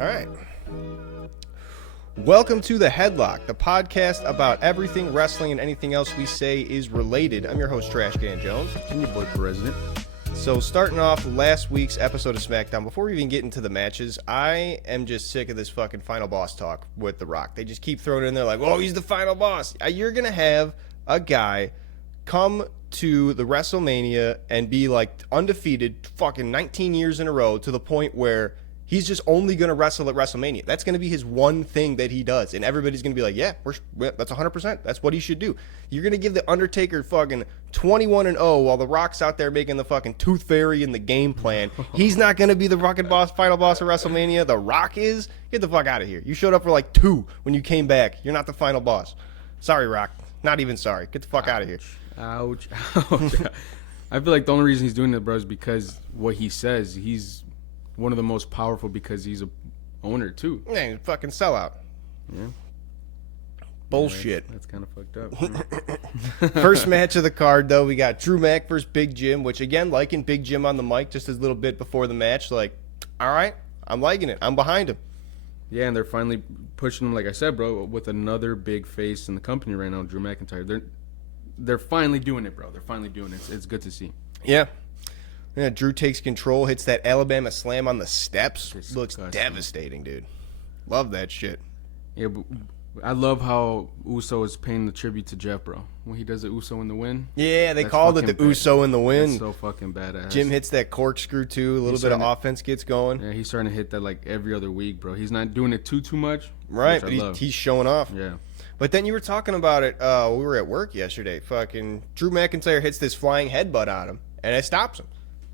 All right. Welcome to the HeadLock, the podcast about everything wrestling and anything else we say is related. I'm your host, Trashcan Jones. I'm your boy, President. So starting off last week's episode of SmackDown, before we even get into the matches, I am just sick of this fucking final boss talk with The Rock. They just keep throwing it in there like, oh, he's the final boss. You're going to have a guy come to the WrestleMania and be like undefeated fucking 19 years in a row to the point where he's just only going to wrestle at WrestleMania. That's going to be his one thing that he does. And everybody's going to be like, yeah, that's 100%. That's what he should do. You're going to give The Undertaker fucking 21-0 while The Rock's out there making the fucking Tooth Fairy in the game plan. He's not going to be the fucking final boss of WrestleMania. The Rock is. Get the fuck out of here. You showed up for like 2 when you came back. You're not the final boss. Sorry, Rock. Not even sorry. Get the fuck out of here. Ouch. I feel like the only reason he's doing it, bro, is because what he says. He's one of the most powerful because he's a owner too. Yeah, he's a fucking sellout. Yeah. Bullshit. Yeah, that's kind of fucked up. First match of the card, though, we got Drew Mac versus Big Jim, which, again, liking Big Jim on the mic just a little bit before the match. Like, all right, I'm liking it. I'm behind him. Yeah, and they're finally pushing him, like I said, bro, with another big face in the company right now, Drew McIntyre. They're finally doing it, bro. They're finally doing it. It's good to see. Yeah. Yeah, Drew takes control, hits that Alabama slam on the steps. It's Looks disgusting. devastating, dude. Love that shit. Yeah, but I love how Uso is paying the tribute to Jeff, bro. When he does the Uso in the win. Yeah, they That's called it the fucking Uso in the win. That's so fucking badass. Jim hits that corkscrew, too. A little bit of offense gets going. Yeah, he's starting to hit that like every other week, bro. He's not doing it too much. Right, which I but love. he's showing off. Yeah. But then you were talking about it, we were at work yesterday. Fucking Drew McIntyre hits this flying headbutt on him, and it stops him.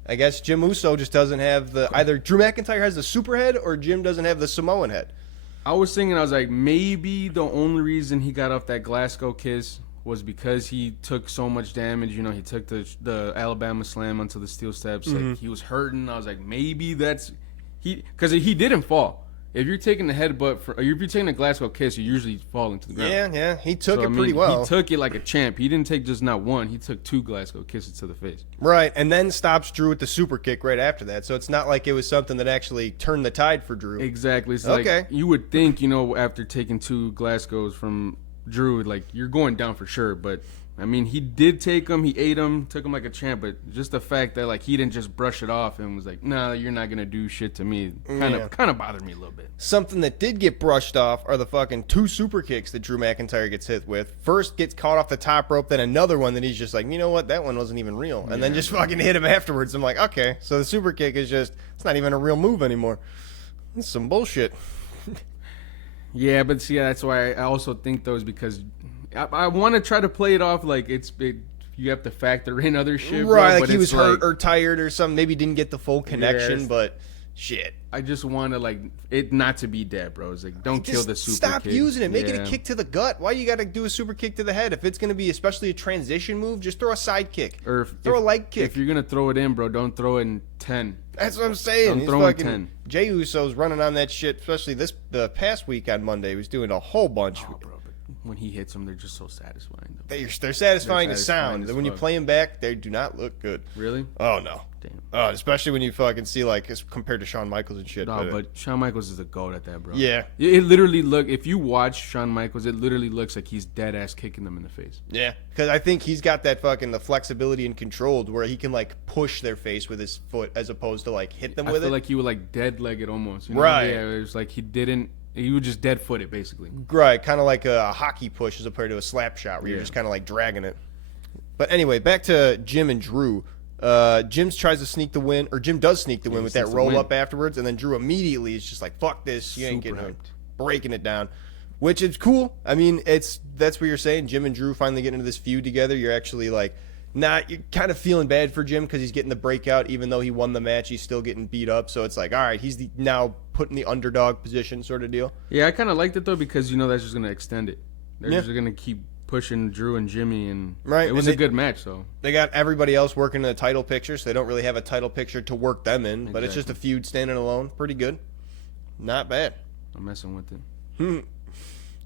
I guess Jim Uso just doesn't have either Drew McIntyre has the super head or Jim doesn't have the Samoan head. I was thinking, I was like, maybe the only reason he got off that Glasgow kiss was because he took so much damage. You know, he took the Alabama slam onto the steel steps. Like, he was hurting. I was like, maybe that's because he didn't fall. If you're taking the headbutt, if you're taking a Glasgow kiss, you're usually falling to the ground. Yeah, he took it pretty well. He took it like a champ. He didn't take just not one. He took 2 Glasgow kisses to the face. Right, and then stops Drew with the super kick right after that. So it's not like it was something that actually turned the tide for Drew. Exactly. It's okay. Like, you would think, you know, after taking 2 Glasgows from Drew, like, you're going down for sure. But, I mean, he did take him. He ate him, took him like a champ. But just the fact that, like, he didn't just brush it off and was like, nah, you're not going to do shit to me kind of bothered me a little bit. Something that did get brushed off are the fucking 2 super kicks that Drew McIntyre gets hit with. First gets caught off the top rope, then another one that he's just like, you know what, that one wasn't even real. And then just fucking hit him afterwards. I'm like, okay, so the super kick is just, it's not even a real move anymore. It's some bullshit. Yeah, but see, that's why I also think those because I want to try to play it off like you have to factor in other shit. Right, bro, like he was hurt or tired or something. Maybe didn't get the full connection, but shit. I just want to like it not to be dead, bro. It's like don't kill the super stop kick. using it. Make it a kick to the gut. Why you got to do a super kick to the head? If it's going to be especially a transition move, just throw a side kick. Or throw a leg kick. If you're going to throw it in, bro, don't throw it in 10. That's what I'm saying. I'm throwing 10. Jey Uso's running on that shit, especially the past week on Monday. He was doing a whole bunch. Oh, bro, but when he hits them, they're just so satisfying. They're satisfying to sound. And when you play them back, they do not look good. Really? Oh, no. Damn. Especially when you fucking see, like, compared to Shawn Michaels and shit. No, but Shawn Michaels is a goat at that, bro. Yeah. It literally if you watch Shawn Michaels, it literally looks like he's dead ass kicking them in the face. Yeah, because I think he's got that fucking the flexibility and control to where he can like push their face with his foot as opposed to like hit them with it. I feel like he would like dead leg it almost. You know? Right. Yeah, it was like he would just dead foot it basically. Right, kind of like a hockey push as opposed to a slap shot where you're just kind of like dragging it. But anyway, back to Jim and Drew. Jim tries to sneak the win, or Jim does sneak the win with that roll up afterwards, and then Drew immediately is just like, "Fuck this, you ain't getting him," breaking it down, which is cool. I mean, that's what you're saying. Jim and Drew finally get into this feud together. You're actually like, you're kind of feeling bad for Jim because he's getting the breakout, even though he won the match, he's still getting beat up. So it's like, all right, he's now put in the underdog position, sort of deal. Yeah, I kind of liked it though because that's just gonna extend it. They're just gonna keep pushing Drew and Jimmy, and it was a good match. So they got everybody else working in the title picture, so they don't really have a title picture to work them in. Exactly. But it's just a feud standing alone. Pretty good. Not bad. I'm messing with it.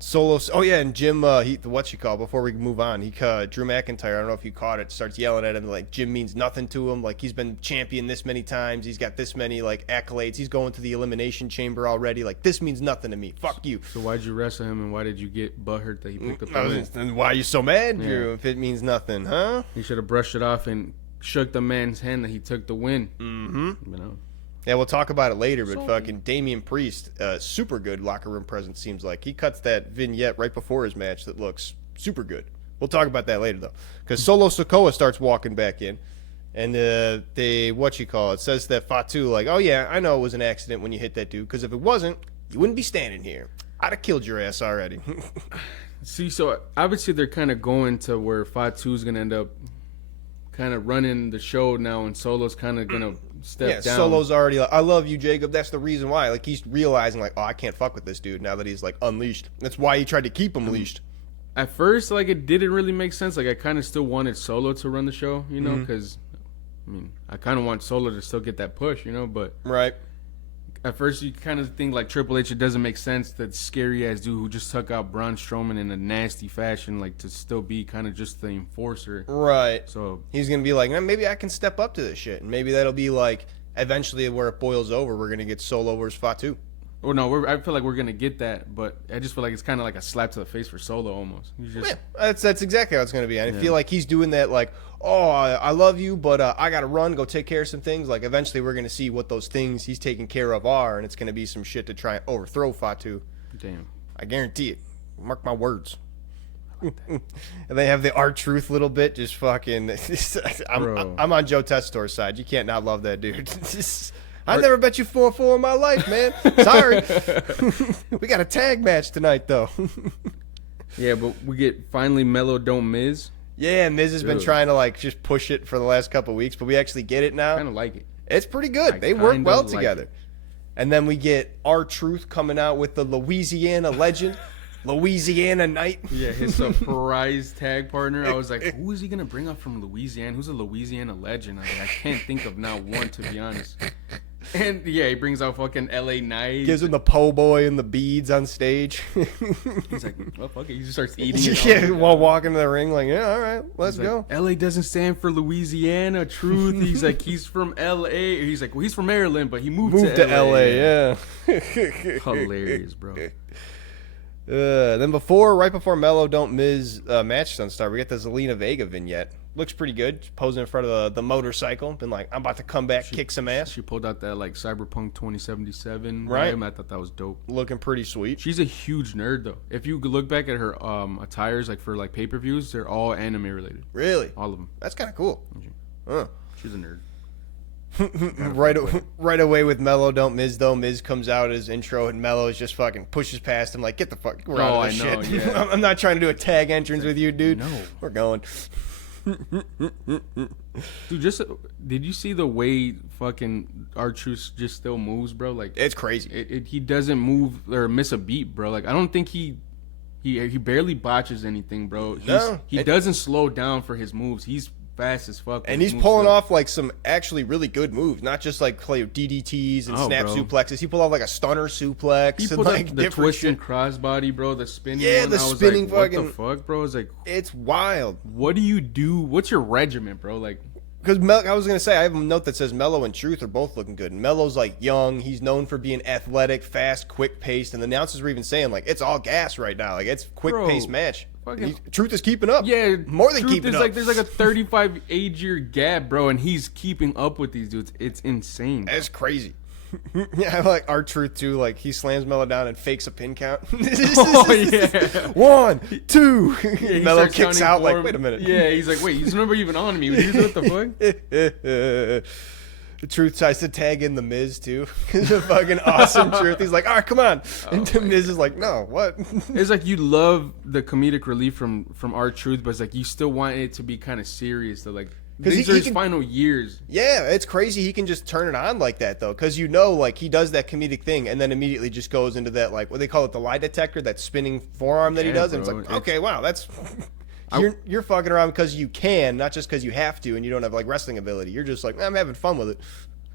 Solo. Oh yeah, and Jim. Before we move on, Drew McIntyre. I don't know if you caught it. Starts yelling at him like Jim means nothing to him. Like he's been champion this many times. He's got this many like accolades. He's going to the elimination chamber already. Like this means nothing to me. Fuck you. So why'd you wrestle him, and why did you get butthurt that he picked up the win? And why are you so mad, Drew? If it means nothing, huh? He should have brushed it off and shook the man's hand that he took the win. Mm-hmm. You know. Yeah, we'll talk about it later, but fucking Damian Priest, super good locker room presence, seems like. He cuts that vignette right before his match that looks super good. We'll talk about that later, though. Because Solo Sikoa starts walking back in, and it says that Fatu, like, oh yeah, I know it was an accident when you hit that dude, because if it wasn't, you wouldn't be standing here. I'd have killed your ass already. See, so obviously they're kind of going to where Fatu's going to end up kind of running the show now, and Solo's kind of going to step down. Solo's already like, I love you, Jacob. That's the reason why. Like, he's realizing, like, oh, I can't fuck with this dude now that he's, like, unleashed. That's why he tried to keep him leashed. At first, like, it didn't really make sense. Like, I kind of still wanted Solo to run the show, you know, because, I mean, I kind of want Solo to still get that push, you know, but... Right. At first, you kind of think, like, Triple H, it doesn't make sense that scary-ass dude who just took out Braun Strowman in a nasty fashion, like, to still be kind of just the enforcer. Right. So he's going to be like, maybe I can step up to this shit. And maybe that'll be, like, eventually where it boils over, we're going to get Solo versus Fatu. Well, no, I feel like we're going to get that, but I just feel like it's kind of like a slap to the face for Solo almost. Yeah, that's exactly how it's going to be. And I feel like he's doing that, like, oh, I love you, but I got to run, go take care of some things. Like, eventually we're going to see what those things he's taking care of are, and it's going to be some shit to try and overthrow Fatu. Damn. I guarantee it. Mark my words. And they have the R-Truth little bit, just fucking... I'm on Joe Testator's side. You can't not love that dude. I never bet you 4-4 in my life, man. Sorry. We got a tag match tonight, though. Yeah, but we get finally Mellow Don't Miz. Yeah, Miz has been trying to, like, just push it for the last couple of weeks, but we actually get it now. I kind of like it. It's pretty good. They work well together. And then we get R-Truth coming out with the Louisiana legend, Louisiana Knight. Yeah, his surprise tag partner. I was like, who is he going to bring up from Louisiana? Who's a Louisiana legend? I can't think of not one, to be honest. And yeah, he brings out fucking LA Knight. Gives him the po' boy and the beads on stage. He's like, well, fuck it. He just starts eating it. Yeah, while walking to the ring, like, yeah, all right, let's go. Like, LA doesn't stand for Louisiana. Truth. He's like, he's from LA. He's like, well, he's from Maryland, but he moved to LA. Yeah. Hilarious, bro. Then right before Mello Don't Miz match done start, we get the Zelina Vega vignette. Looks pretty good. Posing in front of the motorcycle. Been like, I'm about to come back, kick some ass. She pulled out that like Cyberpunk 2077. Right. I thought that was dope. Looking pretty sweet. She's a huge nerd though. If you look back at her attires like for like pay-per-views, they're all anime related. Really? All of them. That's kind of cool. She's a nerd. right away with Mello Don't Miz though. Miz comes out as intro and Mello just fucking pushes past him like, get the fuck out of this shit. Yeah. I'm not trying to do a tag entrance with you, dude. No. We're going. Dude, did you see the way fucking R-Truth just still moves, bro? Like, it's crazy. He doesn't move or miss a beat, bro. Like, I don't think he barely botches anything, bro. He doesn't slow down for his moves. He's fast as fuck. And he's pulling off like some actually really good moves, not just like play DDTs and snap suplexes. He pulled off like a stunner suplex. He pulled like the twisting crossbody, bro. The spinning. Yeah, one. the spinning like, fucking. What the fuck, bro? It's like, it's wild. What do you do? What's your regiment, bro? Like, because I was gonna say I have a note that says Mello and Truth are both looking good. And Mello's like young. He's known for being athletic, fast, quick paced. And the announcers were even saying like it's all gas right now. Like it's quick paced match. Truth is keeping up. Yeah, more than keeping up. Like there's like a 35 age year gap, bro, and he's keeping up with these dudes. It's insane. That's crazy. Yeah, I like R-Truth too. Like he slams Mello down and fakes a pin count. Oh yeah. 1, 2. Yeah, Mello kicks out like, wait a minute. Yeah, he's like, wait, he's never even on me. What the fuck? The Truth tries to tag in the Miz too. The fucking awesome Truth. He's like, all right, come on. And the Miz is like, no, what? It's like you love the comedic relief from R-Truth, but it's like you still want it to be kind of serious though. Like these are his final years. Yeah, it's crazy. He can just turn it on like that though, because like he does that comedic thing and then immediately just goes into that like what they call it, the lie detector, that spinning forearm that he does, and it's like, okay, wow, that's. You're fucking around because you can, not just because you have to, and you don't have like wrestling ability. You're just like, I'm having fun with it.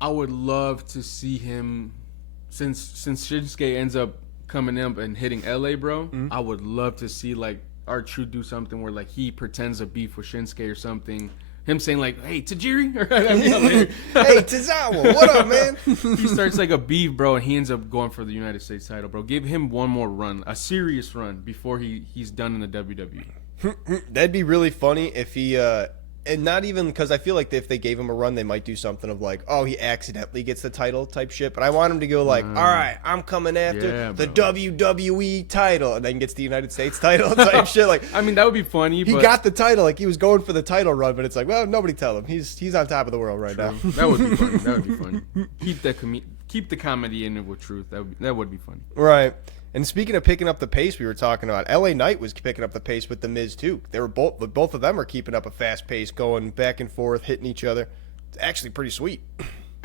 I would love to see him, since Shinsuke ends up coming up and hitting LA, bro, I would love to see like R-Truth do something where like he pretends a beef with Shinsuke or something. Him saying like, "Hey, Tajiri," "Hey, Tozawa, what up, man?" He starts like a beef, bro, and he ends up going for the United States title, bro. Give him one more run, a serious run, before he's done in the WWE. That'd be really funny if he, and not even because I feel like if they gave him a run, they might do something of like, oh, he accidentally gets the title type shit. But I want him to go like, all right, I'm coming after the WWE title, and then gets the United States title type shit. Like, I mean, that would be funny. He got the title, like he was going for the title run, but it's like, well, nobody tell him. He's on top of the world right now. That would be funny. That would be funny. Keep the comedy in it with truth. That would be funny. Right. And speaking of picking up the pace, we were talking about LA Knight was picking up the pace with the Miz too. They were both of them are keeping up a fast pace, going back and forth, hitting each other. It's actually pretty sweet.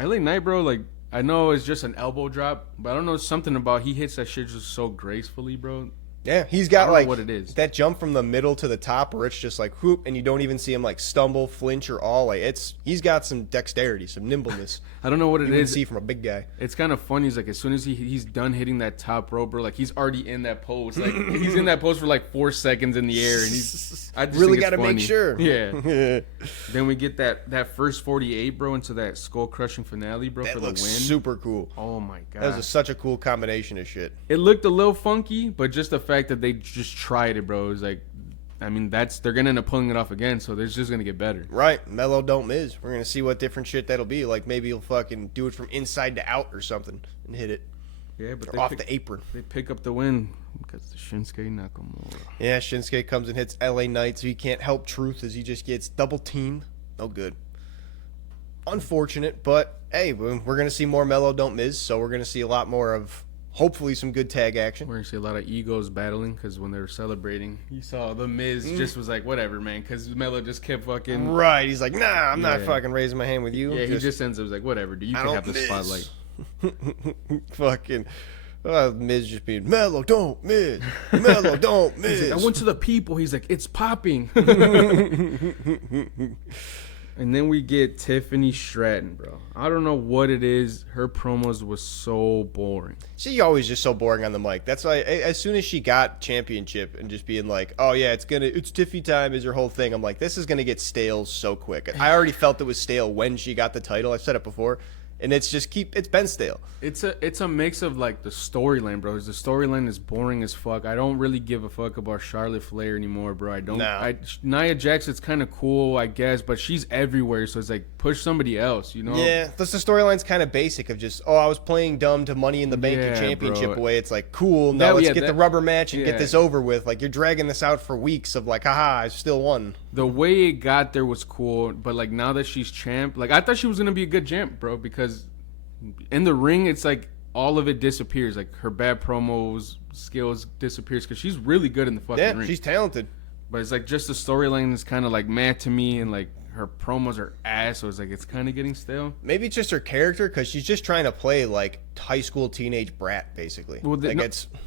LA Knight, bro, like I know it's just an elbow drop, but I don't know something about he hits that shit just so gracefully, bro. Yeah, he's got like what it is. That jump from the middle to the top where it's just like whoop, and you don't even see him like stumble, flinch, or all. Like he's got some dexterity, some nimbleness. I don't know what it you is. You see from a big guy. It's kind of funny. He's like as soon as he's done hitting that top rope, bro, like he's already in that pose. Like he's in that pose for like 4 seconds in the air, and I just really got to make sure. Yeah. Then we get that first 48, bro, into that skull crushing finale, bro, for the win. Super cool. Oh my god, that was such a cool combination of shit. It looked a little funky, but just the fact that they just tried it, bro, is like, I mean, they're gonna end up pulling it off again, so it's just gonna get better. Right, Mellow don't Miz. We're gonna see what different shit that'll be. Like maybe he'll fucking do it from inside to out or something and hit it. Yeah, but off the apron. They pick up the win because the Shinsuke Nakamura. Yeah, Shinsuke comes and hits LA Knight, so he can't help Truth as he just gets double teamed. No good. Unfortunate, but hey, we're gonna see more Mellow don't Miz, so we're gonna see a lot more of. Hopefully some good tag action. We're going to see a lot of egos battling because when they were celebrating, you saw the Miz just was like, whatever, man, because Melo just kept fucking... Right, he's like, nah, I'm not fucking raising my hand with you. Yeah, he just ends up like, whatever, dude, you can have the spotlight. Fucking... Miz just being, Melo, don't Miz. Melo, don't Miz. Like, I went to the people. He's like, it's popping. And then we get Tiffany Stratton, bro. I don't know what it is. Her promos was so boring. She always just so boring on the mic. That's why as soon as she got championship and just being like, oh yeah, it's Tiffy time is her whole thing. I'm like, this is gonna get stale so quick. I already felt it was stale when she got the title. I've said it before. And it's been stale. It's a mix of like the storyline, bro. The storyline is boring as fuck. I don't really give a fuck about Charlotte Flair anymore, bro. I don't. No. Nia Jax, it's kind of cool, I guess, but she's everywhere, so it's like push somebody else, you know? Yeah, the storyline's kind of basic of just, I was playing dumb to Money in the Bank and Championship bro. away. It's like, cool, now let's get the rubber match and get this over with. Like, you're dragging this out for weeks of like, haha, I still won. The way it got there was cool, but like now that she's champ, like I thought she was gonna be a good champ, bro, because in the ring it's like all of it disappears. Like her bad promos skills disappears because she's really good in the fucking ring. Yeah, she's talented. But it's like just the storyline is kind of like mad to me, and like her promos are ass, so it's like it's kind of getting stale. Maybe it's just her character because she's just trying to play like high school teenage brat, basically. Well,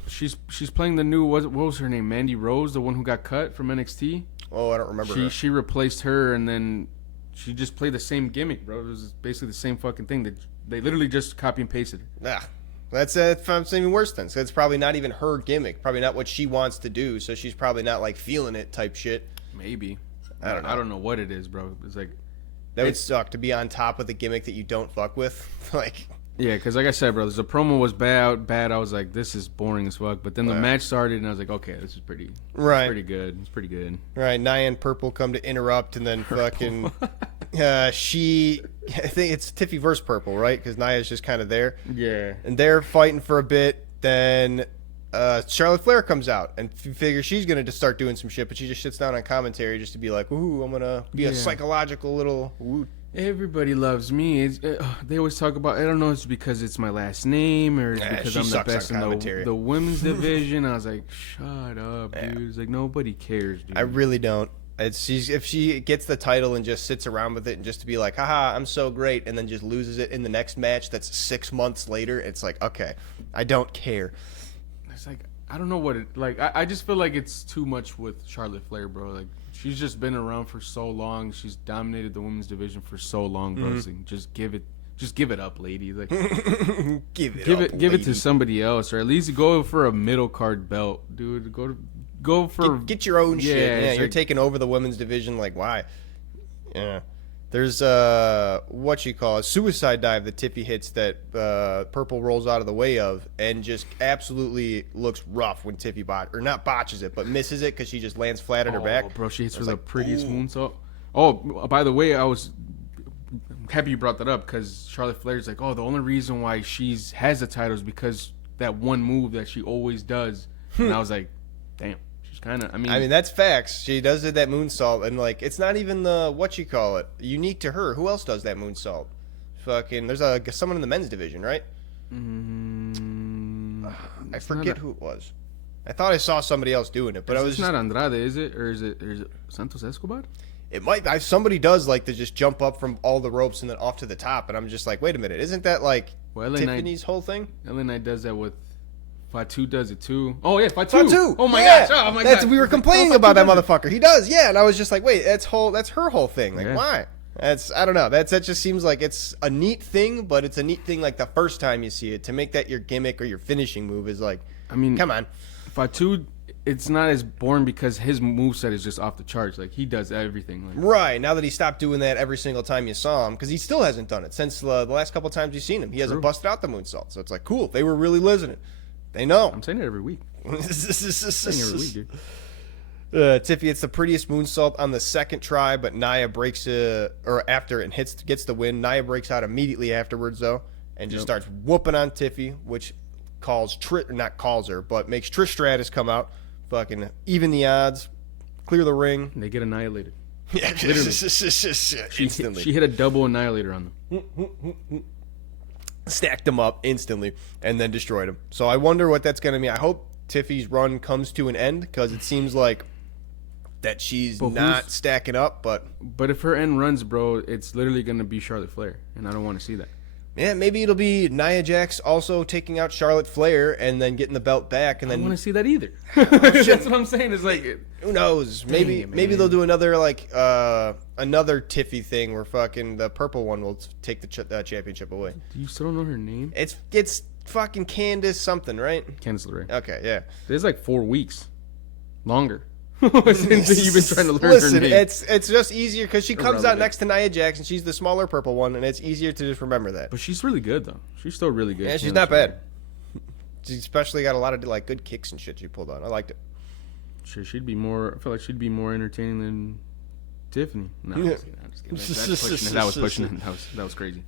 she's playing the new what was her name? Mandy Rose, the one who got cut from NXT. Oh, I don't remember her. She replaced her, and then she just played the same gimmick, bro. It was basically the same fucking thing. They literally just copy and pasted it. Yeah. That's even worse then. So it's probably not even her gimmick. Probably not what she wants to do. So she's probably not like feeling it type shit. Maybe. I don't know. I don't know what it is, bro. It's like that would suck to be on top of the gimmick that you don't fuck with. Like. Yeah, because like I said, bro, the promo was bad. I was like, this is boring as fuck. But then the match started, and I was like, okay, this is pretty good. It's pretty good. Right, Nia and Purple come to interrupt, and then fucking I think it's Tiffy versus Purple, right? Because Nia's just kind of there. Yeah. And they're fighting for a bit. Then Charlotte Flair comes out and figures she's going to just start doing some shit, but she just sits down on commentary just to be like, ooh, I'm going to be a psychological little... Ooh. Everybody loves me. They always talk about, I don't know, it's because it's my last name or it's because I'm the best in the women's division. I was like, shut up, dude. It's like, nobody cares, dude. I really don't. If she gets the title and just sits around with it and just to be like, haha, I'm so great, and then just loses it in the next match that's 6 months later, it's like, okay, I don't care. It's like, I don't know what it, like, I just feel like it's too much with Charlotte Flair, bro. Like, she's just been around for so long. She's dominated the women's division for so long, bro. So just give it just give it up, lady. Like, give it to somebody else, or at least go for a middle card belt, dude. Go for get your own shit. Yeah, you're like, taking over the women's division. Like, why? Yeah. There's suicide dive that Tiffy hits that Purple rolls out of the way of, and just absolutely looks rough when Tiffy not botches it, but misses it because she just lands flat on her back. Bro, she hits for the prettiest moonsault. Oh, by the way, I'm happy you brought that up because Charlotte Flair's like, oh, the only reason why has the title is because that one move that she always does. And I was like, damn. Kind of, I mean, that's facts. She does that moonsault, and like, it's not even the unique to her. Who else does that moonsault? Fucking, there's someone in the men's division, right? I forget who it was. I thought I saw somebody else doing it, but it's not Andrade, is it? Or is it Santos Escobar? It might. Somebody does like to just jump up from all the ropes and then off to the top, and I'm just like, wait a minute, isn't that like Tiffany's whole thing? LA Knight does that with. Fatu does it too. Oh yeah, Fatu. Oh my gosh. Oh my god. We were complaining about that motherfucker. He does. Yeah, and I was just like, wait, that's her whole thing. Like, why? I don't know. That just seems like it's a neat thing, but it's a neat thing like the first time you see it. To make that your gimmick or your finishing move is like, I mean, come on. Fatu, it's not as boring because his moveset is just off the charts. Like, he does everything. Like, right. Now that he stopped doing that every single time you saw him, because he still hasn't done it since the last couple times you've seen him. He hasn't busted out the moonsault. So it's like, cool. They were really listening. They know. I'm saying it every week. Tiffy, it's the prettiest moonsault on the second try, but Nia breaks after it and gets the win. Nia breaks out immediately afterwards, though, and just starts whooping on Tiffy, which makes Trish Stratus come out, fucking even the odds, clear the ring. And they get annihilated. Yeah, instantly. She hit a double annihilator on them. Stacked them up instantly and then destroyed them. So I wonder what that's going to mean. I hope Tiffy's run comes to an end because it seems like that she's not stacking up. But if her end runs, bro, it's literally going to be Charlotte Flair, and I don't want to see that. Yeah, maybe it'll be Nia Jax also taking out Charlotte Flair and then getting the belt back. And then I don't want to see that either. That's what I'm saying. It's like, who knows? Maybe they'll do another another Tiffy thing where fucking the purple one will take the championship away. You still don't know her name? It's fucking Candice something, right? Candice LeRae. Okay, yeah. There's like 4 weeks longer. Since you've been trying to learn her name. It's just easier because she comes out next to Nia Jax and she's the smaller purple one, and it's easier to just remember that. But she's really good though. She's still really good. Yeah, she's not bad. She's especially got a lot of like good kicks and shit she pulled on. I liked it. Sure, I feel like she'd be more entertaining than Tiffany. No, I'm just kidding. That was pushing it. That was crazy.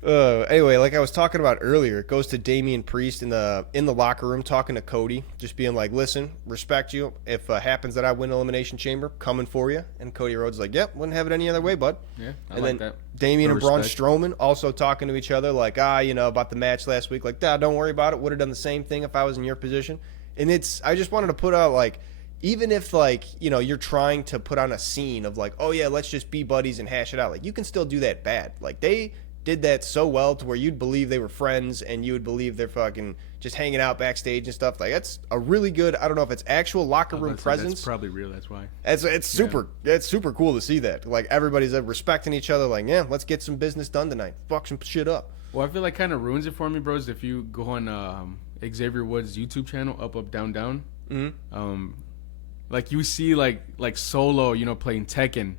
Anyway, like I was talking about earlier, it goes to Damian Priest in the locker room talking to Cody, just being like, listen, respect you. If it happens that I win Elimination Chamber, coming for you. And Cody Rhodes like, yep, wouldn't have it any other way, bud. Yeah, I like that. Damian and Braun Strowman also talking to each other like, about the match last week. Like, don't worry about it. Would have done the same thing if I was in your position. And I just wanted to put out, like, even if, like, you're trying to put on a scene of like, oh yeah, let's just be buddies and hash it out. Like, you can still do that bad. Like, they did that so well to where you'd believe they were friends and you would believe they're fucking just hanging out backstage and stuff. Like, that's a really good, I don't know if it's actual locker room presence. That's probably real, that's why. It's super cool to see that. Like, everybody's respecting each other, like, yeah, let's get some business done tonight. Fuck some shit up. Well, I feel like kind of ruins it for me, bros, if you go on Xavier Woods' YouTube channel, Up, Up, Down, Down. Mm-hmm. Like, you see, like Solo, playing Tekken.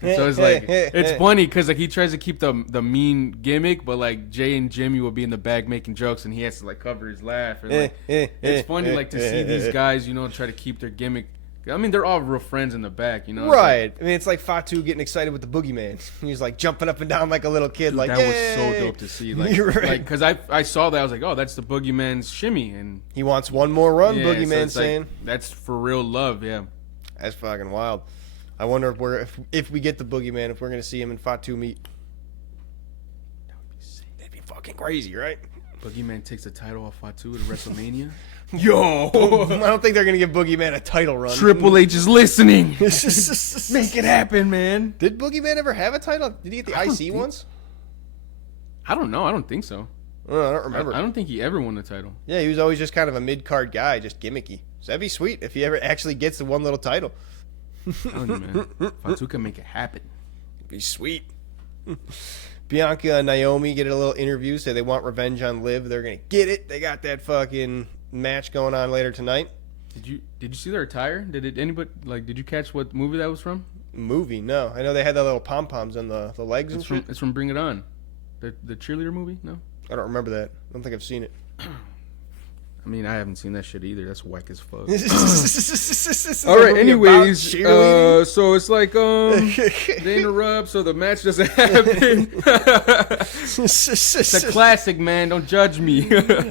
And so it's like, it's funny because like he tries to keep the mean gimmick, but like Jay and Jimmy will be in the back making jokes and he has to like cover his laugh. And, like, it's funny like to see these guys, try to keep their gimmick. I mean, they're all real friends in the back, Right. Like, I mean, it's like Fatu getting excited with the boogeyman. He's like jumping up and down like a little kid. Dude, like, that was so dope to see. Like, because I saw that, I was like, oh, that's the boogeyman's shimmy, and he wants one more run. Boogeyman saying that's for real love. Yeah, that's fucking wild. I wonder if we get the boogeyman, if we're gonna see him and Fatu meet. That would be sick. That'd be fucking crazy, right? Boogeyman takes the title off Fatu at WrestleMania. Yo, I don't think they're gonna give Boogeyman a title run. Triple H is listening. Make it happen, man. Did Boogeyman ever have a title? Did he get the IC once? I don't know. I don't think so. I don't remember. I don't think he ever won the title. Yeah, he was always just kind of a mid-card guy, just gimmicky. So that'd be sweet if he ever actually gets the one little title. I'm telling you, man. Fatu can make it happen. It'd be sweet. Bianca and Naomi get a little interview, say they want revenge on Liv. They're going to get it. They got that fucking match going on later tonight. Did you see their attire? Did you catch what movie that was from? Movie? No. I know they had the little pom-poms on the legs and shit. It's from Bring It On. The cheerleader movie? No? I don't remember that. I don't think I've seen it. I mean, I haven't seen that shit either. That's whack as fuck. All right, anyways, so it's like they interrupt, so the match doesn't happen. It's a classic, man. Don't judge me.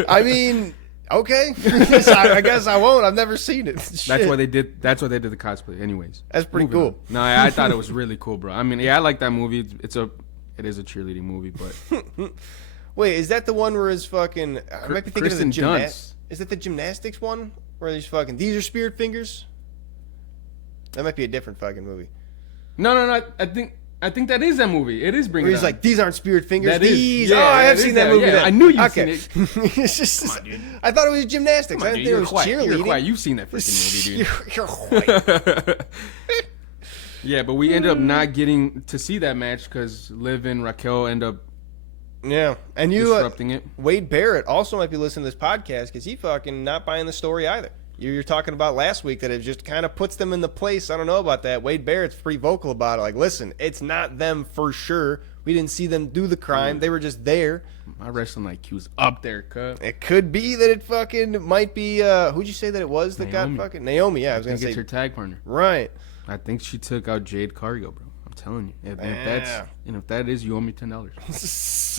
I mean, okay. I guess I won't. I've never seen it. That's why they did the cosplay. Anyways, that's pretty cool. No, I thought it was really cool, bro. I mean, yeah, I like that movie. It is a cheerleading movie, but wait, is that the one where his fucking? I might be thinking of the gymnastics. Is it the gymnastics one where these fucking these are speared fingers? That might be a different fucking movie. No. I think that is that movie. It is Bring It On. He's like, these aren't speared fingers. That these. Is, yeah, I have seen that movie. Yeah, I knew you've seen it. It's just, come on, dude. I thought it was gymnastics. I didn't think it was cheerleading. You're quiet. You've seen that freaking movie, dude. You're quiet. Yeah, but we ended up not getting to see that match because Liv and Raquel end up and you disrupting it. Wade Barrett also might be listening to this podcast because he fucking not buying the story either. You're talking about last week that it just kind of puts them in the place. I don't know about that. Wade Barrett's pretty vocal about it. Like, listen, it's not them for sure. We didn't see them do the crime. They were just there. My wrestling IQ's up there, cut. It could be that it fucking might be, who'd you say that it was that got fucking? Naomi, yeah. I was going to say. It's her tag partner. Right. I think she took out Jade Cargill, bro. I'm telling you. If that is, you owe me $10.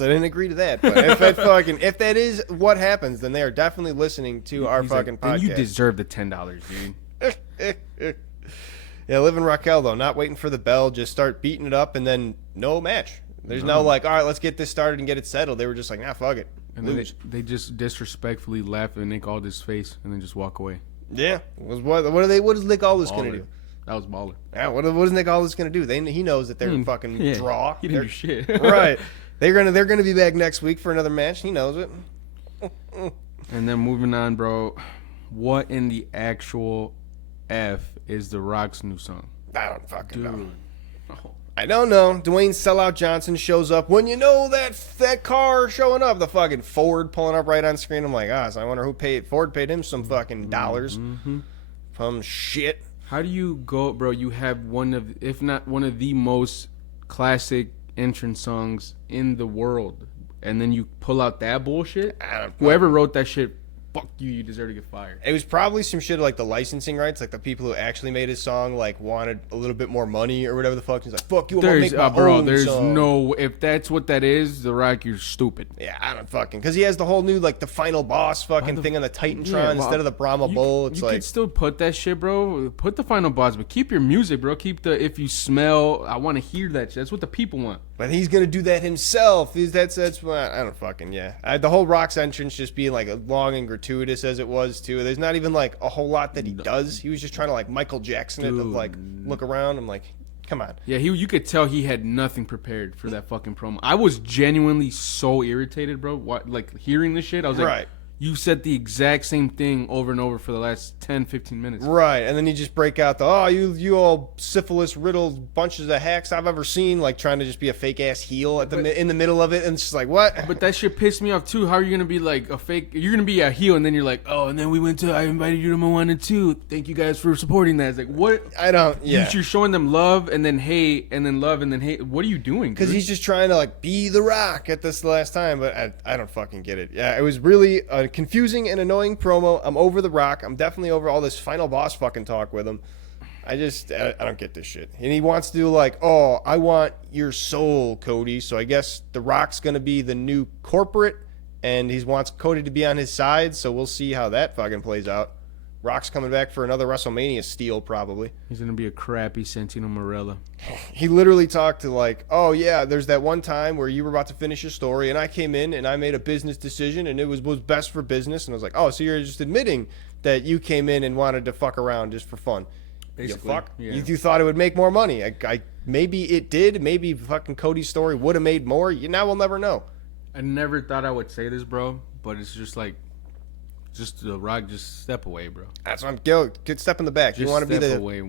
I didn't agree to that. But if that is what happens, then they are definitely listening to our fucking podcast. Then you deserve the $10, dude. Yeah, Liv and Raquel, though, not waiting for the bell, just start beating it up, and then no match. There's no like, all right, let's get this started and get it settled. They were just like, fuck it. And then they just disrespectfully laugh and Nick Aldis' face and then just walk away. Yeah. What is Nick Aldis going to do? That was baller. Yeah, what is Nick Aldis going to do? He knows that they're fucking draw. He didn't do shit. Right. They're gonna be back next week for another match. He knows it. And then moving on, bro. What in the actual F is The Rock's new song? I don't fucking know. Oh. I don't know. Dwayne Sellout Johnson shows up when you know that car showing up. The fucking Ford pulling up right on screen. I'm like, so I wonder who Ford paid him some fucking dollars. Some shit. How do you go, bro? You have one of, if not one of the most classic entrance songs in the world, and then you pull out that bullshit? Whoever wrote that shit, fuck you. You deserve to get fired. It was probably some shit like the licensing rights, like the people who actually made his song like wanted a little bit more money or whatever the fuck. He's like, fuck you, I'm gonna make my own there's song. No, if that's what that is, The Rock, you're stupid. Yeah, I don't fucking, because he has the whole new like the final boss fucking thing on the Titantron instead of the Brahma Bull. It's you like, can still put that shit, bro. Put the final boss, but keep your music, bro. Keep the if you smell. I want to hear that shit. That's what the people want. But he's gonna do that himself. That's what I don't fucking the whole Rock's entrance just being like long and gratuitous as it was too. There's not even like a whole lot that he does. He was just trying to like Michael Jackson it, of like look around. I'm like, come on. Yeah, you could tell he had nothing prepared for that fucking promo. I was genuinely so irritated, bro. Like hearing this shit, I was like, you said the exact same thing over and over for the last 10, 15 minutes. Right, and then you just break out you all syphilis-riddled bunches of hacks I've ever seen, like trying to just be a fake-ass heel in the middle of it, and it's just like, what? But that shit pissed me off, too. How are you going to be like a fake... You're going to be a heel, and then you're like, and then I invited you to Moana 2. Thank you guys for supporting that. It's like, what? I don't, You're showing them love, and then hate, and then love, and then hate. What are you doing, because he's just trying to, like, be The Rock at this last time, but I don't fucking get it. Yeah, it was really confusing and annoying promo. I'm over The Rock. I'm definitely over all this final boss fucking talk with him. I don't get this shit. And he wants to do like, I want your soul, Cody. So I guess The Rock's going to be the new corporate, and he wants Cody to be on his side. So we'll see how that fucking plays out. Rock's coming back for another WrestleMania steal, probably. He's going to be a crappy Santino Marella. He literally talked to like, there's that one time where you were about to finish your story, and I came in and I made a business decision, and it was best for business. And I was like, so you're just admitting that you came in and wanted to fuck around just for fun. Basically, you fuck. Yeah. You thought it would make more money. I maybe it did. Maybe fucking Cody's story would have made more. Now we'll never know. I never thought I would say this, bro, but it's just like, The Rock, just step away, bro. That's what I'm. Get step in the back. Just you want to be the away.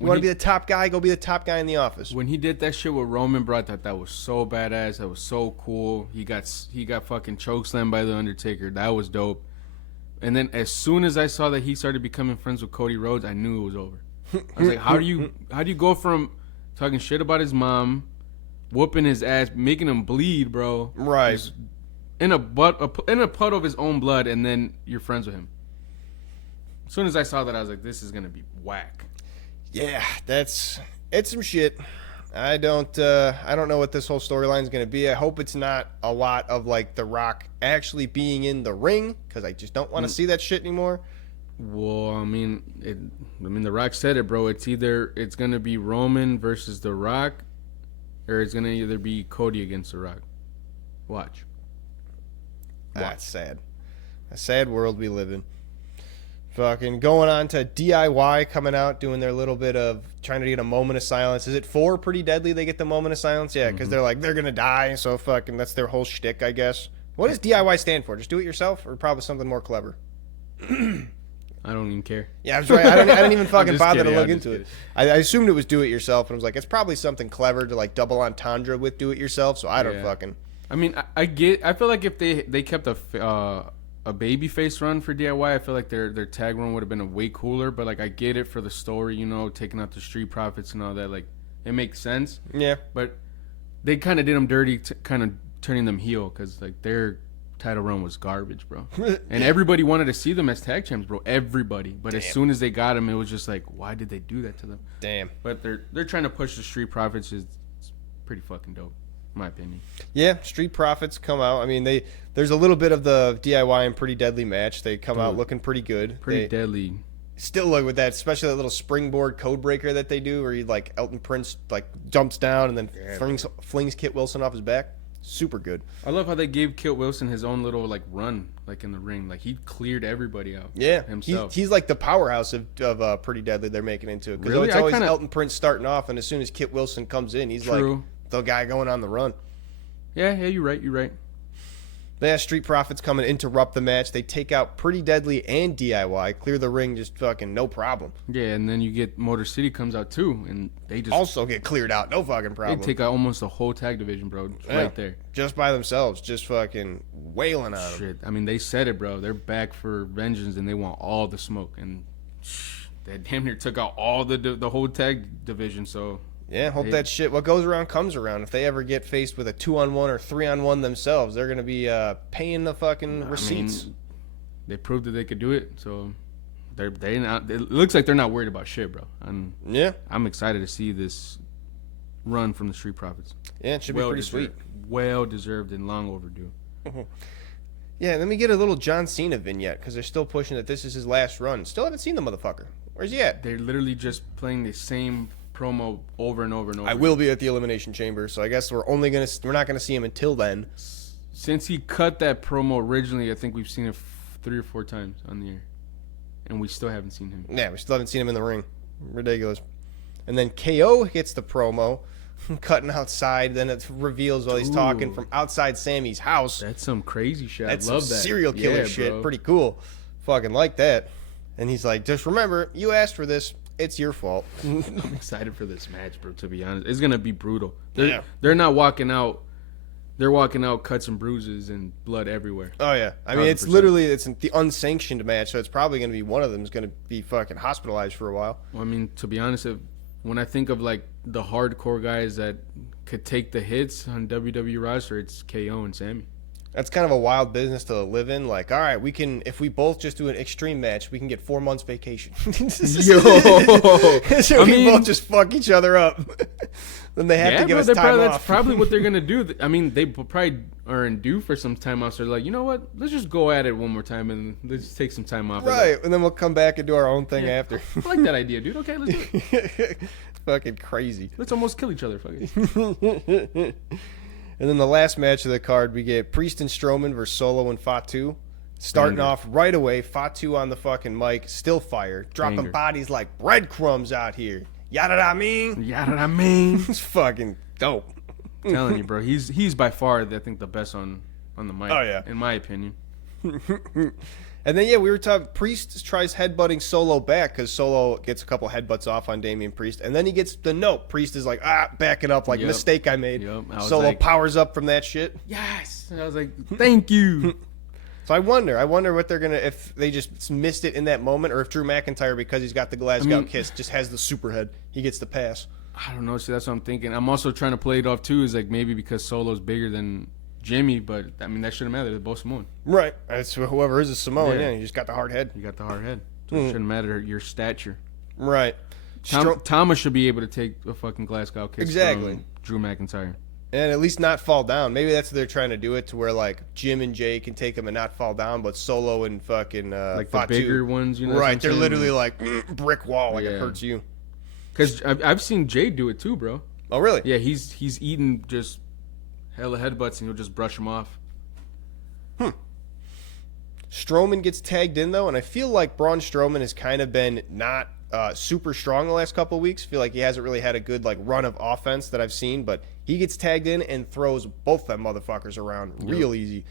You want to be the top guy? Go be the top guy in the office. When he did that shit with Roman, bro, I thought that was so badass. That was so cool. He got fucking chokeslammed by the Undertaker. That was dope. And then as soon as I saw that he started becoming friends with Cody Rhodes, I knew it was over. I was like, how do you go from talking shit about his mom, whooping his ass, making him bleed, bro, right, in a puddle of his own blood, and then you're friends with him? As soon as I saw that, I was like, this is gonna be whack. Yeah, it's some shit. I don't know what this whole storyline is going to be. I hope it's not a lot of like The Rock actually being in the ring, because I just don't want to see that shit anymore. Well, I mean, The Rock said it, bro. It's going to be Roman versus The Rock, or it's going to either be Cody against The Rock. Watch. That's sad. A sad world we live in. Fucking going on to DIY coming out, doing their little bit of trying to get a moment of silence. Is it for Pretty Deadly they get the moment of silence? Yeah, because they're like, they're going to die, so fucking that's their whole shtick, I guess. What does DIY stand for? Just do it yourself, or probably something more clever? I don't even care. Yeah, I was right. I didn't even fucking bother kidding, to look into it. I assumed it was do it yourself, and I was like, it's probably something clever to like double entendre with do it yourself, so I don't fucking... I mean, I feel like if they kept a babyface run for DIY, I feel like their tag run would have been a way cooler. But like, I get it for the story, you know, taking out the Street Profits and all that. Like, it makes sense. Yeah. But they kind of did them dirty, kind of turning them heel, because like their title run was garbage, bro. And everybody wanted to see them as tag champs, bro. Everybody. But as soon as they got them, it was just like, why did they do that to them? Damn. But they're trying to push the Street Profits. It's pretty fucking dope, in my opinion. Yeah, Street Profits come out. I mean, there's a little bit of the DIY and Pretty Deadly match. They come out looking pretty good. Pretty deadly. Still look with that, especially that little springboard code breaker that they do, where he like Elton Prince like jumps down and then flings Kit Wilson off his back. Super good. I love how they gave Kit Wilson his own little like run, like in the ring. Like he cleared everybody out. Yeah, himself. He's like the powerhouse of Pretty Deadly. They're making into it because Really? it's always Elton Prince starting off, and as soon as Kit Wilson comes in, he's like the guy going on the run. Yeah, you're right. Yeah, Street Profits come and interrupt the match. They take out Pretty Deadly and DIY, clear the ring, just fucking no problem. Yeah, and then you get Motor City comes out too, and they just also get cleared out, no fucking problem. They take out almost the whole tag division, bro, right there. Just by themselves, just fucking wailing on them. Shit, I mean, they said it, bro. They're back for vengeance, and they want all the smoke, and they damn near took out all the whole tag division, so... Yeah, hope that shit, what goes around comes around. If they ever get faced with a 2-on-1 or 3-on-1 themselves, they're going to be paying the fucking receipts. Mean, they proved that they could do it, so they not. It looks like they're not worried about shit, bro. I'm excited to see this run from the Street Profits. Yeah, it should be pretty sweet. Well deserved and long overdue. Mm-hmm. Yeah, let me get a little John Cena vignette, because they're still pushing that this is his last run. Still haven't seen the motherfucker. Where's he at? They're literally just playing the same promo over and over and over. I will be at the Elimination Chamber, so I guess we're not gonna see him until then. Since he cut that promo originally, I think we've seen it 3 or 4 times on the air, and we still haven't seen him. Yeah, we still haven't seen him in the ring. Ridiculous. And then KO gets the promo, cutting outside. Then it reveals while he's talking from outside Sammy's house. That's some crazy shit. That's I love some that. Serial killer shit. Bro. Pretty cool. Fucking like that. And he's like, just remember, you asked for this. It's your fault. I'm excited for this match, bro, to be honest. It's going to be brutal. They're not walking out. They're walking out cuts and bruises and blood everywhere. Oh, yeah. I mean, 100%. It's literally the unsanctioned match, so it's probably going to be one of them is going to be fucking hospitalized for a while. Well, I mean, to be honest, when I think of, like, the hardcore guys that could take the hits on WWE roster, it's KO and Sammy. That's kind of a wild business to live in. Like, all right, we can, if we both just do an extreme match, we can get 4 months vacation. Yo, so we both just fuck each other up. Then they have to give us time off. That's probably what they're gonna do. I mean, they probably are in due for some time off. So they're like, you know what? Let's just go at it one more time and let's just take some time off. Right, and then we'll come back and do our own thing after. I like that idea, dude. Okay, let's do it. Fucking crazy. Let's almost kill each other, fucking. And then the last match of the card, we get Priest and Strowman versus Solo and Fatu. Starting off right away, Fatu on the fucking mic, still fire, dropping bodies like breadcrumbs out here. Yada da mean? Yada da mean? It's fucking dope. I'm telling you, bro. He's by far, I think, the best on the mic. Oh, yeah. In my opinion. And then, yeah, we were talking, Priest tries headbutting Solo back because Solo gets a couple headbutts off on Damian Priest. And then he gets the note. Priest is like, backing up, like, mistake I made. Solo like, powers up from that shit. Yes. And I was like, thank you. So I wonder what they're going to, if they just missed it in that moment, or if Drew McIntyre, because he's got the Glasgow kiss, just has the super head. He gets the pass. I don't know. See, that's what I'm thinking. I'm also trying to play it off, too, is like maybe because Solo's bigger than Jimmy, but I mean that shouldn't matter. They're both Samoan, right? It's whoever is a Samoan. Yeah, you just got the hard head. You got the hard head. So it shouldn't matter your stature, right? Thomas should be able to take a fucking Glasgow kick from Drew McIntyre, and at least not fall down. Maybe that's what they're trying to do it to where like Jim and Jay can take him and not fall down, but Solo and fucking like Fatu, the bigger ones, you know? Right? They're literally like brick wall, like it hurts you. Because I've seen Jay do it too, bro. Oh really? Yeah, he's eating just hella headbutts, and he'll just brush them off. Strowman gets tagged in, though, and I feel like Braun Strowman has kind of been not super strong the last couple of weeks. I feel like he hasn't really had a good like run of offense that I've seen, but he gets tagged in and throws both them motherfuckers around real easy.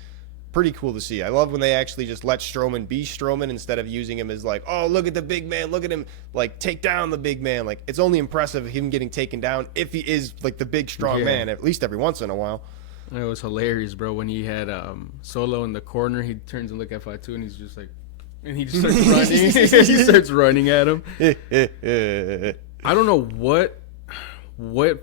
Pretty cool to see. I love when they actually just let Strowman be Strowman instead of using him as like, oh, look at the big man, look at him, like, take down the big man. Like, it's only impressive him getting taken down if he is, like, the big, strong man, at least every once in a while. It was hilarious, bro. When he had Solo in the corner, he turns and look at Fatu, and he's just like, and he just starts running. He starts running at him. I don't know what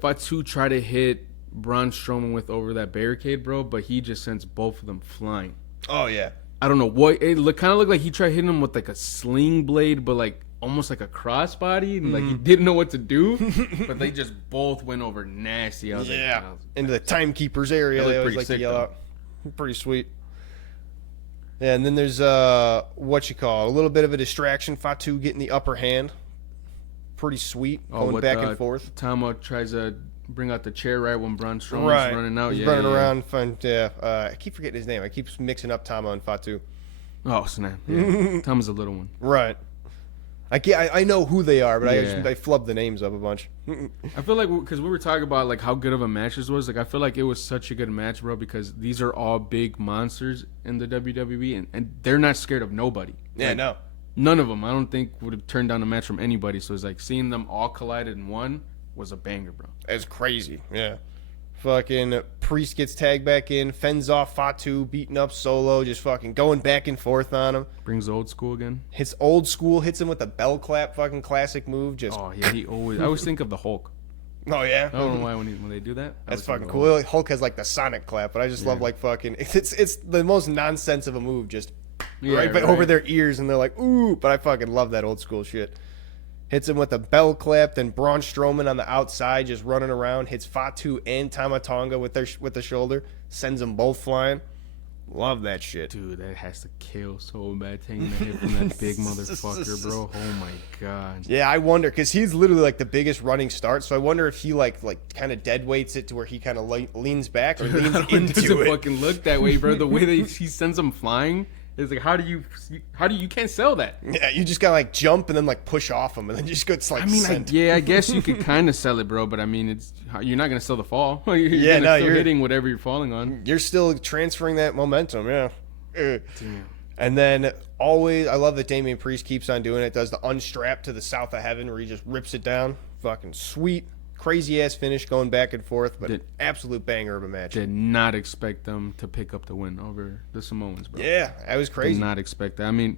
Fatu tried to hit Braun Strowman with over that barricade, bro, but he just sends both of them flying. Oh, yeah. I don't know what. It kind of looked like he tried hitting him with like a sling blade, but like almost like a crossbody, and like he didn't know what to do, but they just both went over nasty. I was like, into the timekeeper's area. They always like to yell out. Pretty sweet. Yeah, and then there's a little bit of a distraction. Fatu getting the upper hand. Pretty sweet, going back and forth. Tama tries to bring out the chair right when Braun Strowman's running out. He's running around. Fun. Yeah, I keep forgetting his name. I keep mixing up Tama and Fatu. Oh snap! Yeah. Tama's a little one. Right. I know who they are, but I flubbed the names up a bunch. I feel like because we were talking about like how good of a match this was, like I feel like it was such a good match, bro, because these are all big monsters in the WWE, and they're not scared of nobody. Yeah, like, no. None of them, I don't think, would have turned down a match from anybody. So it's like seeing them all collided in one was a banger, bro. It's crazy. Yeah. Fucking Priest gets tagged back in, fends off Fatu, beating up Solo, just fucking going back and forth on him. Brings old school again. Hits old school, hits him with a bell clap, fucking classic move. Just he always. I always think of the Hulk. Oh yeah. I don't know why when they do that. That's fucking cool. Hulk has like the Sonic clap, but I just love like fucking. It's the most nonsense of a move, just right over their ears, and they're like ooh. But I fucking love that old school shit. Hits him with a bell clap, then Braun Strowman on the outside just running around, hits Fatu and Tama Tonga with the shoulder, sends them both flying. Love that shit. Dude, that has to kill so bad taking the hit from that big motherfucker, bro. Oh my god. Yeah, I wonder, because he's literally like the biggest running start, so I wonder if he like kind of dead weights it to where he kind of leans back or leans into it. It doesn't fucking look that way, bro. The way that he sends them flying. It's like, how do you can't sell that? Yeah, you just gotta like jump and then like push off him and then just go like. I mean, I guess you could kind of sell it, bro. But I mean, you're not gonna sell the fall. You're hitting whatever you're falling on. You're still transferring that momentum, yeah. Damn. And then always, I love that Damian Priest keeps on doing it. Does the unstrap to the south of heaven where he just rips it down. Fucking sweet. Crazy ass finish going back and forth, but absolute banger of a match. Did not expect them to pick up the win over the Samoans, bro. Yeah, that was crazy. Did not expect that. I mean,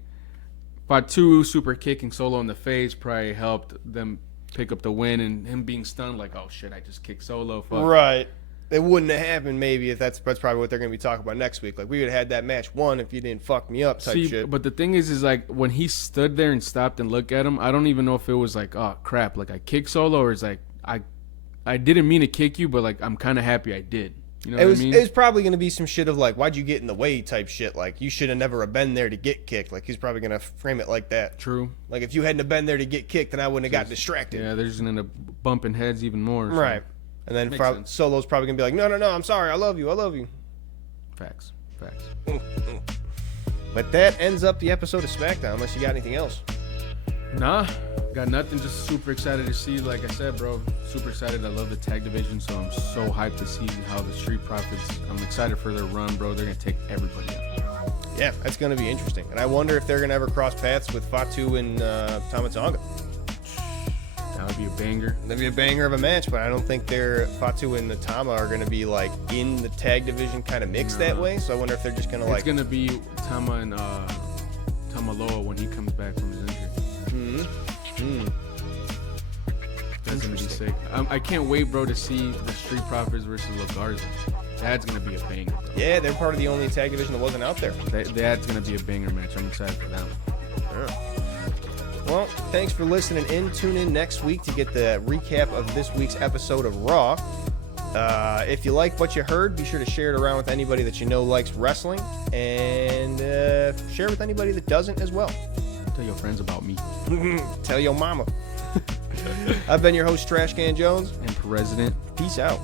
Fatu super kicking Solo in the face probably helped them pick up the win, and him being stunned like, oh shit, I just kicked Solo. Fuck. Right. It wouldn't have happened maybe if that's probably what they're going to be talking about next week. Like, we would have had that match won if you didn't fuck me up type shit. But the thing is like, when he stood there and stopped and looked at him, I don't even know if it was like, oh crap, like I kicked Solo, or it's like, I didn't mean to kick you, but like I'm kind of happy I did. You know what I mean? It was probably going to be some shit of like, why'd you get in the way type shit. Like, you should have never have been there to get kicked. Like, he's probably going to frame it like that. True. Like, if you hadn't have been there to get kicked, then I wouldn't have got distracted. Yeah, they're just going to end up bumping heads even more. So. Right. And then Solo's probably going to be like, no, I'm sorry. I love you. Facts. But that ends up the episode of SmackDown, unless you got anything else. Nah, got nothing. Just super excited to see, like I said, bro. Super excited. I love the tag division, so I'm so hyped to see how the Street Profits. I'm excited for their run, bro. They're gonna take everybody out. Yeah, that's going to be interesting. And I wonder if they're going to ever cross paths with Fatu and Tama Tonga. That would be a banger. That'd be a banger of a match, but I don't think Fatu and the Tama are going to be like in the tag division kind of mixed that way. So I wonder if they're just going to like. It's going to be Tama and Tamaloa when he comes back from his injury. That's going to be sick. I can't wait, bro, to see the Street Profits versus La Garza. That's going to be a banger, bro. Yeah, they're part of the only tag division that wasn't out there. That's going to be a banger match. I'm excited for them. Yeah. Well, thanks for listening in. Tune in next week to get the recap of this week's episode of Raw. If you like what you heard, be sure to share it around with anybody that you know likes wrestling, and share it with anybody that doesn't as well. Tell your friends about me. Tell your mama. I've been your host, Trashcan Jones. And President. Peace out.